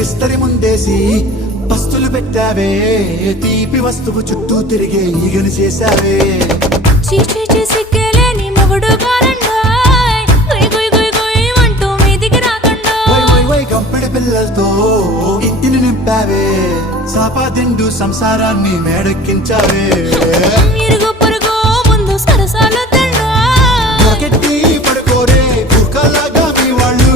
విస్తరి ముందేసి పస్తులు పెట్టావే తీపి వస్తువు చుట్టూ తిరిగే ఈగలు చేశావే చీచీ సిగ్గలేని మొగుడు గారండోయ్ గుయ్ గుయ్ గుయ్ గుయ్ అంటూ మీదికి రాకండోయ్ వై వై వై గంపెడి పిల్లలతో ఇంటిని నింపావే సాపాదిండు సంసారాన్ని మేడెక్కించావే ఇరుగు పొరుగు ముందు సరసాలు